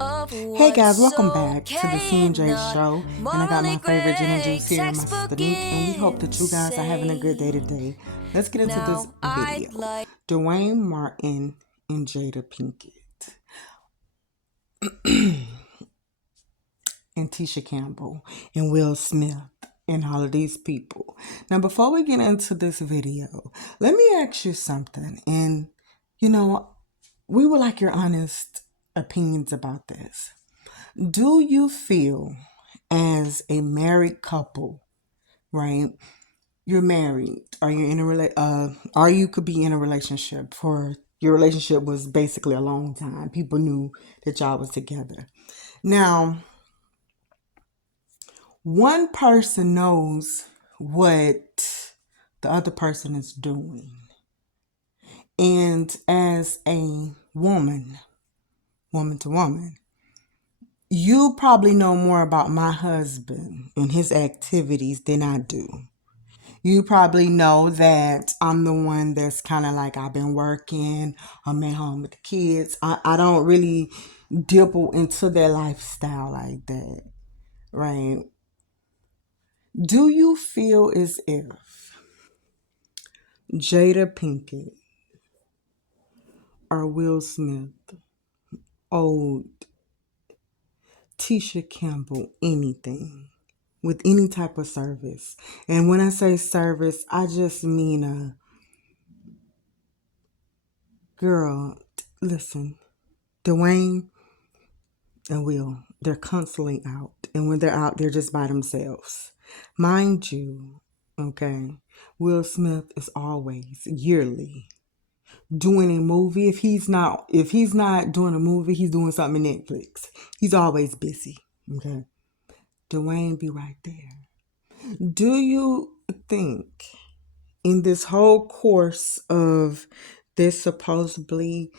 Hey guys, welcome back to the CNJ show. And I got my favorite gin and juice here, my sister Nick, and we hope that you guys are having a good day today. Let's get into this video. Dwayne Martin and Jada Pinkett and Tisha Campbell and Will Smith and all of these people. Now, before we get into this video, let me ask you something. And, we would like your honest opinions about this. Do you feel as a married couple, right? You're married, or you're in a or you could be in a relationship for your relationship was basically a long time. People knew that y'all was together. Now, one person knows what the other person is doing. And as a woman to woman, you probably know more about my husband and his activities than I do. You probably know that I'm the one that's kind of like, I've been working, I'm at home with the kids. I don't really dibble into their lifestyle like that, right? Do you feel as if Jada Pinkett or Will Smith owed Tisha Campbell anything with any type of service? And when I say service, I just mean girl, listen, Dwayne and Will, they're constantly out. And when they're out, they're just by themselves. Mind you, okay, Will Smith is always yearly doing a movie. If he's not doing a movie, he's doing something in Netflix. He's always busy. Okay. Dwayne be right there. Do you think in this whole course of this supposedly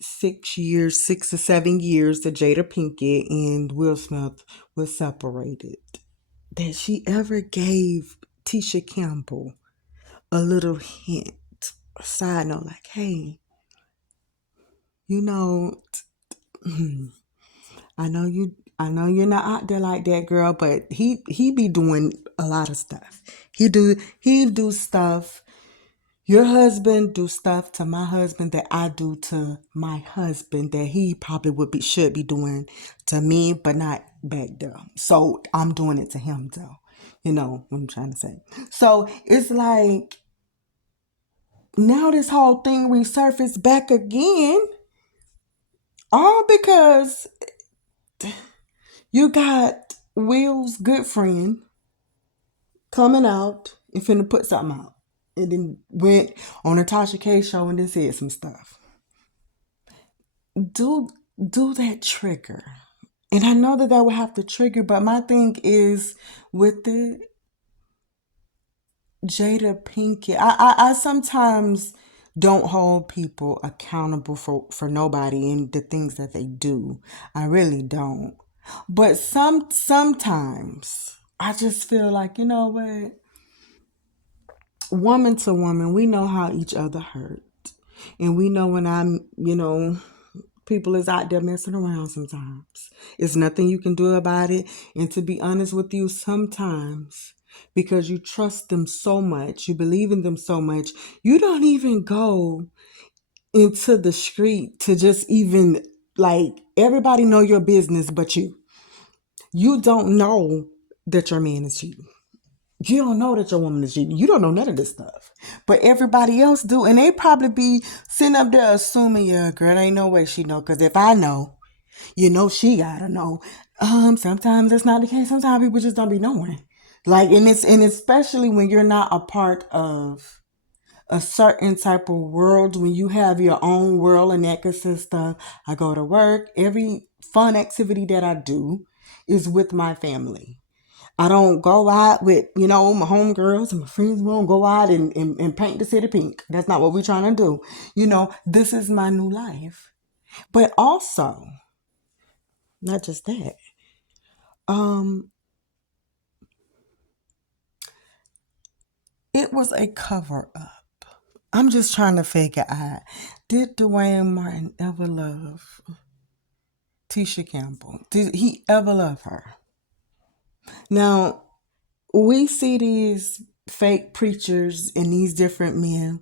6 or 7 years that Jada Pinkett and Will Smith was separated, that she ever gave Tisha Campbell a little hint, a side note, like, hey, I know you're not out there like that, girl, but he be doing a lot of stuff. He do stuff. Your husband do stuff to my husband that I do to my husband that he probably should be doing to me, but not back there. So I'm doing it to him though. You know what I'm trying to say. So it's like now this whole thing resurfaced back again. All because you got Will's good friend coming out and finna put something out. And then went on a Tasha K show and then said some stuff. Do that trigger. And I know that would have to trigger, but my thing is with the Jada Pinkett, I sometimes don't hold people accountable for nobody and the things that they do. I really don't. But sometimes I just feel like, you know what? Woman to woman, we know how each other hurt. And we know when people is out there messing around sometimes. It's nothing you can do about it. And to be honest with you, sometimes because you trust them so much, you believe in them so much, you don't even go into the street to just even, like, everybody know your business but you. You don't know that your man is cheating. You don't know that your woman is cheating. You don't know none of this stuff. But everybody else do. And they probably be sitting up there assuming, yeah, girl, ain't no way she know. Because if I know, she gotta know. Sometimes that's not the case. Sometimes people just don't be knowing. Like, and especially when you're not a part of a certain type of world, when you have your own world and that consists of, I go to work, every fun activity that I do is with my family. I don't go out with, my homegirls and my friends. We don't go out and paint the city pink. That's not what we're trying to do. This is my new life. But also, not just that, it was a cover up. I'm just trying to figure out, did Dwayne Martin ever love Tisha Campbell? Did he ever love her? Now, we see these fake preachers and these different men.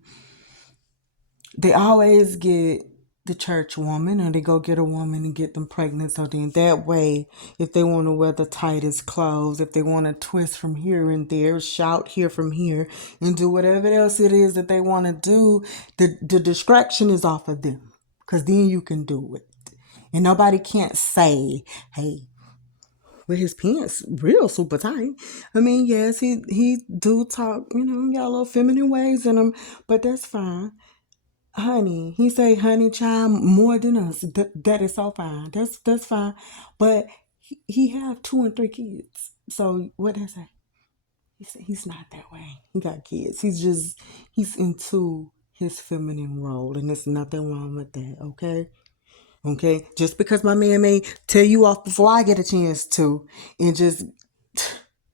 They always get the church woman, or they go get a woman and get them pregnant. So then that way, if they want to wear the tightest clothes, if they want to twist from here and there, shout here from here, and do whatever else it is that they want to do, the distraction is off of them. Because then you can do it. And nobody can't say, hey, with his pants real super tight. I mean, yes, he do talk, got a little feminine ways in him, but that's fine. Honey, he say honey child more than us. That is so fine. That's fine. But he have 2 and 3 kids. So what did I say? He said he's not that way. He got kids. He's into his feminine role, and there's nothing wrong with that, okay? Okay? Just because my man may tell you off before I get a chance to and just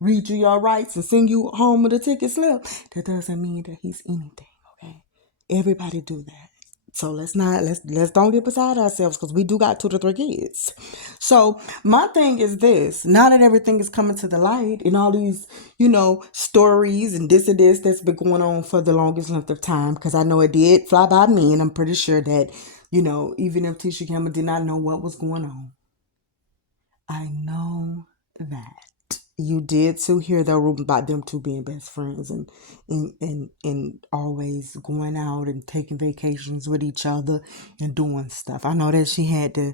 read you your rights and send you home with a ticket slip, that doesn't mean that he's anything, okay? Everybody do that. So let's don't get beside ourselves, because we do got 2 to 3 kids. So my thing is this: now that everything is coming to the light and all these, stories and this that's been going on for the longest length of time, because I know it did fly by me, and I'm pretty sure that, even if Tisha Campbell did not know what was going on, I know that you did too hear the rumor about them two being best friends and always going out and taking vacations with each other and doing stuff. I know that she had to,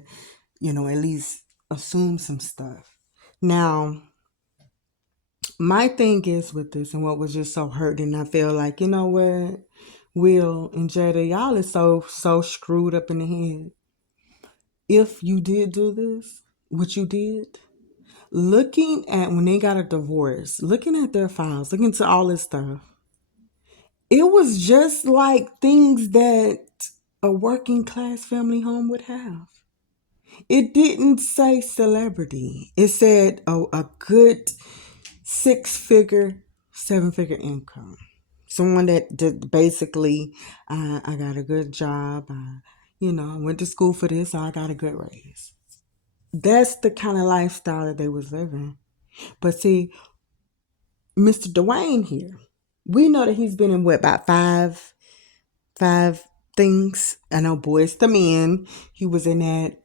at least assume some stuff. Now, my thing is with this, and what was just so hurting, I feel like, what, Will and Jada, y'all is so screwed up in the head. If you did do this, what you did, looking at when they got a divorce, looking at their files, looking to all this stuff, it was just like things that a working class family home would have. It didn't say celebrity. It said a good 6-figure, 7-figure income. Someone that basically, I got a good job. I went to school for this, so I got a good raise. That's the kind of lifestyle that they was living. But see, Mr. Dwayne here, we know that he's been in about five things. I know Boys to Men. He was in that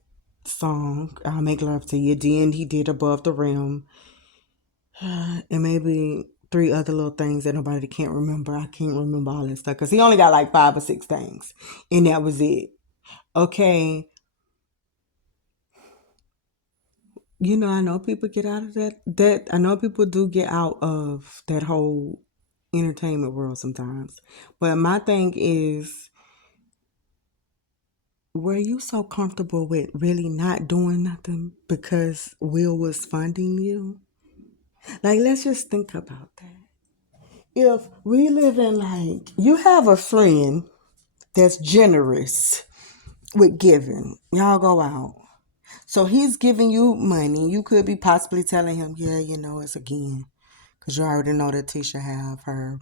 song, I'll Make Love to You. Then he did Above the Rim. And maybe 3 other little things that nobody can't remember. I can't remember all that stuff, because he only got like 5 or 6 things. And that was it. Okay. I know people get out of that. I know people do get out of that whole entertainment world sometimes. But my thing is, were you so comfortable with really not doing nothing because Will was funding you? Like, let's just think about that. If we live in, like, you have a friend that's generous with giving, y'all go out. So he's giving you money. You could be possibly telling him, yeah, it's again. Because you already know that Tisha have her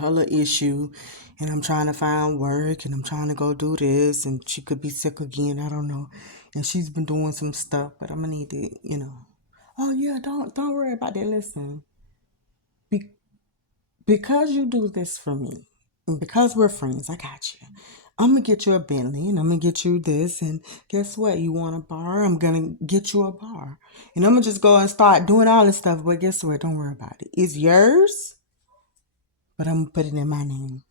little issue. And I'm trying to find work. And I'm trying to go do this. And she could be sick again. I don't know. And she's been doing some stuff. But I'm going to need to, Oh, yeah, don't worry about that. Listen. Because you do this for me. And because we're friends, I got you. I'm going to get you a Bentley, and I'm going to get you this, and guess what? You want a bar? I'm going to get you a bar. And I'm going to just go and start doing all this stuff, but guess what? Don't worry about it. It's yours, but I'm going to put it in my name.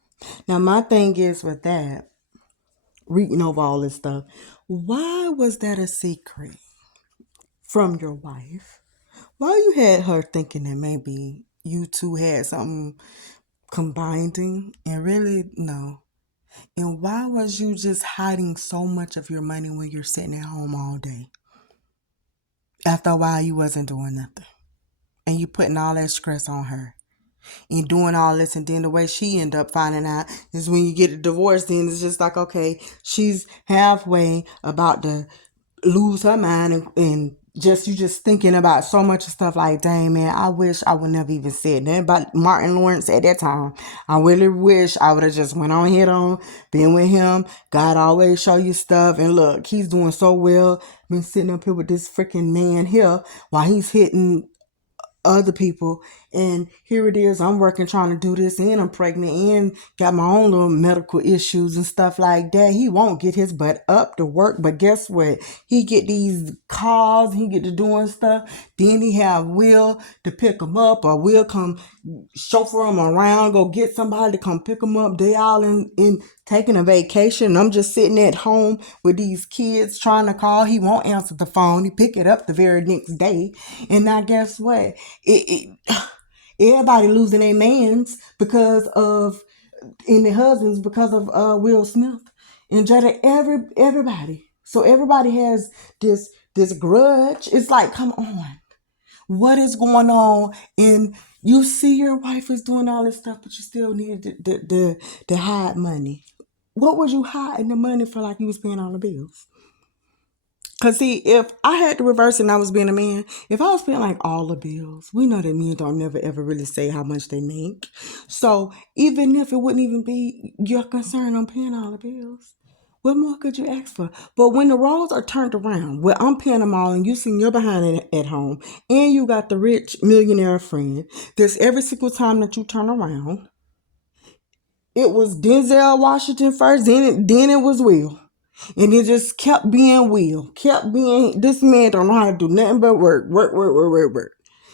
Now, my thing is with that, reading over all this stuff, why was that a secret from your wife? Why you had her thinking that maybe you two had something combining, and really, no. And why was you just hiding so much of your money when you're sitting at home all day? After a while, you wasn't doing nothing. And you putting all that stress on her. And doing all this, and then the way she end up finding out is when you get a divorce, then it's just like, okay, she's halfway about to lose her mind and you just thinking about so much stuff like, dang man, I wish I would never even said that about Martin Lawrence at that time. I really wish I would have just went on head on, been with him. God always show you stuff, and look, he's doing so well. Been sitting up here with this freaking man here while he's hitting other people, and here it is, I'm working trying to do this, and I'm pregnant and got my own little medical issues and stuff like that. He won't get his butt up to work, but guess what, he get these calls, he get to doing stuff, then he have Will to pick him up, or Will come chauffeur him around, go get somebody to come pick him up. They all in taking a vacation. I'm just sitting at home with these kids trying to call. He won't answer the phone. He pick it up the very next day. And now guess what? Everybody losing their mans because of, and their husbands because of Will Smith and Jada. Everybody. So everybody has this grudge. It's like, come on. What is going on? And you see your wife is doing all this stuff, but you still needed to hide money. What was you hiding the money for, like you was paying all the bills? Cause see, if I had to reverse it and I was being a man, if I was paying like all the bills, we know that men don't never ever really say how much they make. So even if it wouldn't even be your concern on paying all the bills, what more could you ask for? But when the roles are turned around, where I'm paying them all and you sitting your behind at home, and you got the rich millionaire friend, there's every single time that you turn around, it was Denzel Washington first, then it was Will. And it just kept being Will. Kept being, this man don't know how to do nothing but work.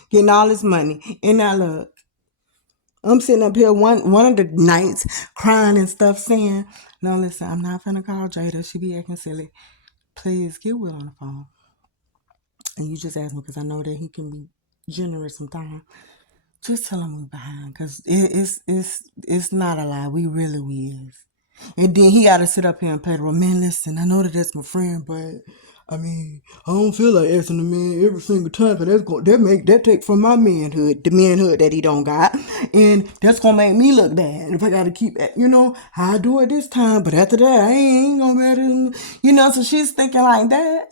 Getting all this money. And now look, I'm sitting up here one of the nights crying and stuff saying, no, listen, I'm not finna call Jada. She be acting silly. Please get Will on the phone. And you just ask me because I know that he can be generous sometimes. Just tell him we behind, because it's not a lie. We really is. And then he got to sit up here and play the role. Man, listen, I know that that's my friend, but I mean, I don't feel like asking the man every single time, because that take from my manhood, the manhood that he don't got, and that's gonna make me look bad if I got to keep, I do it this time, but after that, I ain't gonna matter, So she's thinking like that,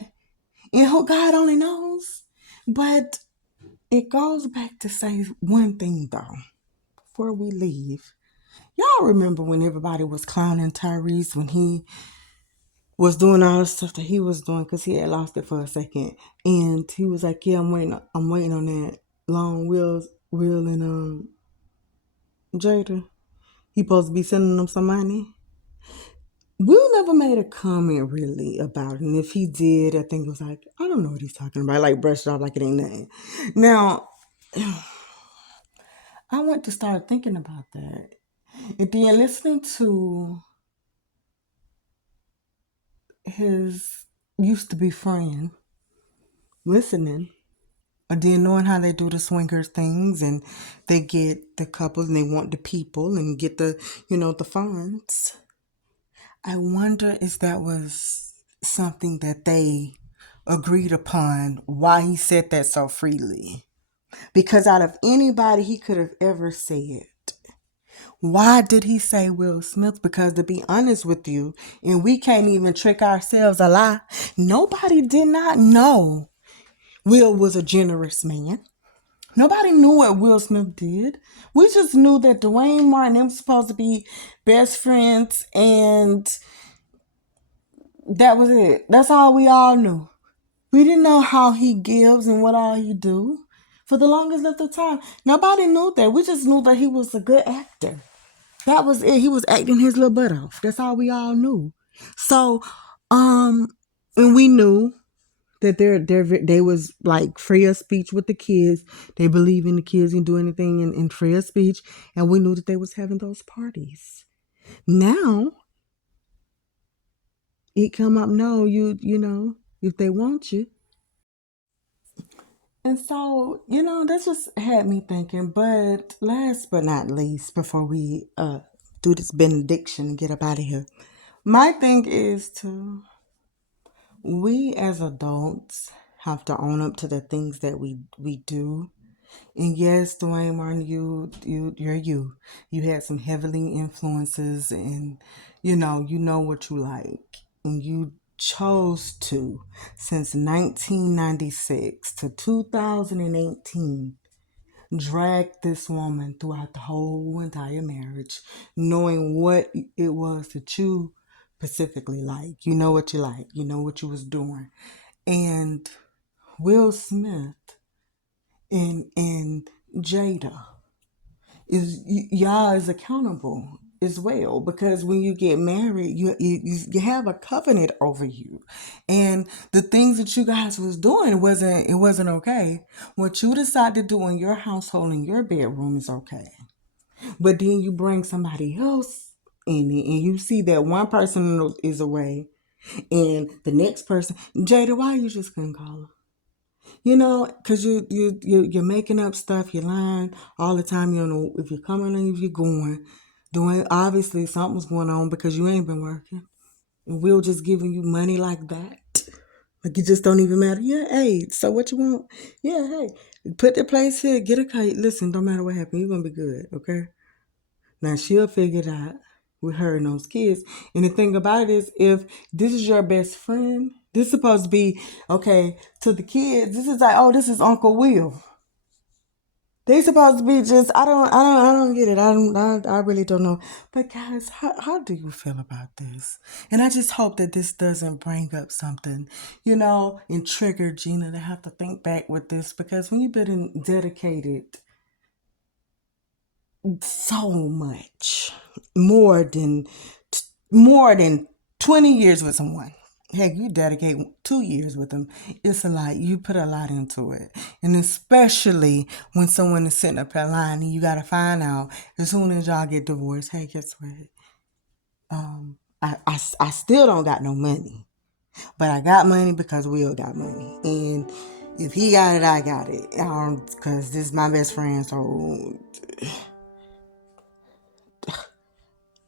and who God only knows, but it goes back to say one thing though, before we leave. Y'all remember when everybody was clowning Tyrese when he was doing all the stuff that he was doing because he had lost it for a second, and he was like, "Yeah, I'm waiting on that long Will and Jada. He supposed to be sending them some money." Will never made a comment really about it, and if he did, I think it was like, I don't know what he's talking about, like brushed it off like it ain't nothing. Now, I went to start thinking about that, and then listening to his used to be friend, listening, and then knowing how they do the swingers things, and they get the couples and they want the people and get the funds. I wonder if that was something that they agreed upon, why he said that so freely. Because out of anybody he could have ever said, why did he say Will Smith? Because to be honest with you, and we can't even trick ourselves a lie, nobody did not know Will was a generous man. Nobody knew what Will Smith did. We just knew that Dwayne Martin was supposed to be best friends, and that was it. That's all we all knew. We didn't know how he gives and what all he do. For the longest length of time, nobody knew that. We just knew that he was a good actor. That was it. He was acting his little butt off. That's all we all knew. So, and we knew that they was like free of speech with the kids. They believe in the kids and do anything in free of speech, and we knew that they was having those parties. Now it come up, no, if they want you. And so, that just had me thinking. But last but not least, before we do this benediction and get up out of here, my thing is we as adults have to own up to the things that we do. And yes, Dwayne Martin, you're you. You had some heavily influences, and you know what you like, and you chose to, since 1996 to 2018, drag this woman throughout the whole entire marriage, knowing what it was that you specifically like. You know what you like. You know what you was doing. And Will Smith and Jada y'all is accountable as well, because when you get married you have a covenant over you, and the things that you guys was doing wasn't okay. What you decide to do in your household in your bedroom is okay, but then you bring somebody else in it and you see that one person is away and the next person. Jada, why you just couldn't call her? Because you're making up stuff, you're lying all the time. You don't know if you're coming or if you're going. Doing obviously something's going on because you ain't been working. And Will just giving you money like that. Like it just don't even matter. Yeah, hey, so what you want? Yeah, hey, put the place here, get a kite. Listen, don't matter what happened, you're gonna be good, okay? Now she'll figure it out with her and those kids. And the thing about it is, if this is your best friend, this is supposed to be okay to the kids. This is like, oh, this is Uncle Will. They supposed to be just. I don't get it. I really don't know. But guys, how do you feel about this? And I just hope that this doesn't bring up something, and trigger Gina to have to think back with this, because when you've been dedicated so much more than 20 years with someone, heck, you dedicate 2 years with them, it's a lot. You put a lot into it, and especially when someone is sitting up there lying and you got to find out as soon as y'all get divorced, hey, guess what, I still don't got no money, but I got money because Will got money, and if he got it, I got it, because this is my best friend. So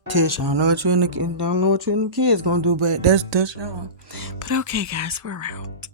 Tish, I don't know what you and the kids gonna do, but that's y'all. But okay, guys, we're out.